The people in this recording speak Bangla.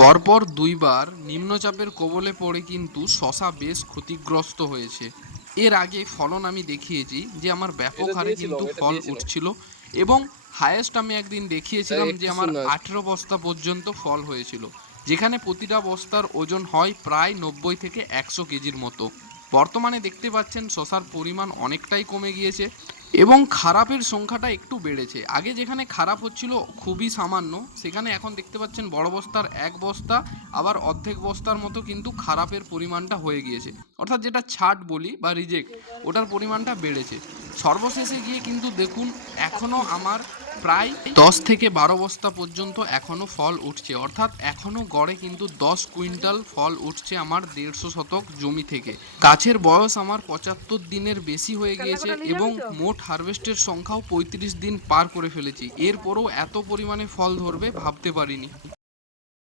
পরপর দুইবার নিম্নচাপের কবলে পড়ে কিন্তু শশা বেশ ক্ষতিগ্রস্ত হয়েছে। এর আগে ফলন আমি দেখিয়েছি যে আমার ব্যাপক হারে কিন্তু ফল উঠছিল, এবং হায়েস্ট আমি একদিন দেখিয়েছিলাম যে আমার 18 বস্তা পর্যন্ত ফল হয়েছিল, যেখানে প্রতিটা বস্তার ওজন হয় প্রায় 90 থেকে 100 কেজির মতো। বর্তমানে দেখতে পাচ্ছেন শশার পরিমাণ অনেকটাই কমে গিয়েছে এবং খারাপের সংখ্যাটা একটু বেড়েছে। আগে যেখানে খারাপ হচ্ছিল খুবই সামান্য, সেখানে এখন দেখতে পাচ্ছেন বড় বস্তার 1 বস্তা, আবার অর্ধেক বস্তার মতো কিন্তু খারাপের পরিমাণটা হয়ে গিয়েছে। অর্থাৎ যেটা ছাট বলি বা রিজেক্ট, ওটার পরিমাণটা বেড়েছে। সর্বশেষে গিয়ে কিন্তু দেখুন এখনও আমার প্রায় 10 থেকে 12 বস্তা পর্যন্ত এখনও ফল উঠছে, অর্থাৎ এখনও গড়ে কিন্তু 10 কুইন্টাল ফল উঠছে আমার 150 শতক জমি থেকে। গাছের বয়স আমার 75 দিনের বেশি হয়ে গিয়েছে এবং মোট হারভেস্টের সংখ্যাও 35 দিন পার করে ফেলেছি। এরপরও এত পরিমাণে ফল ধরবে ভাবতে পারিনি।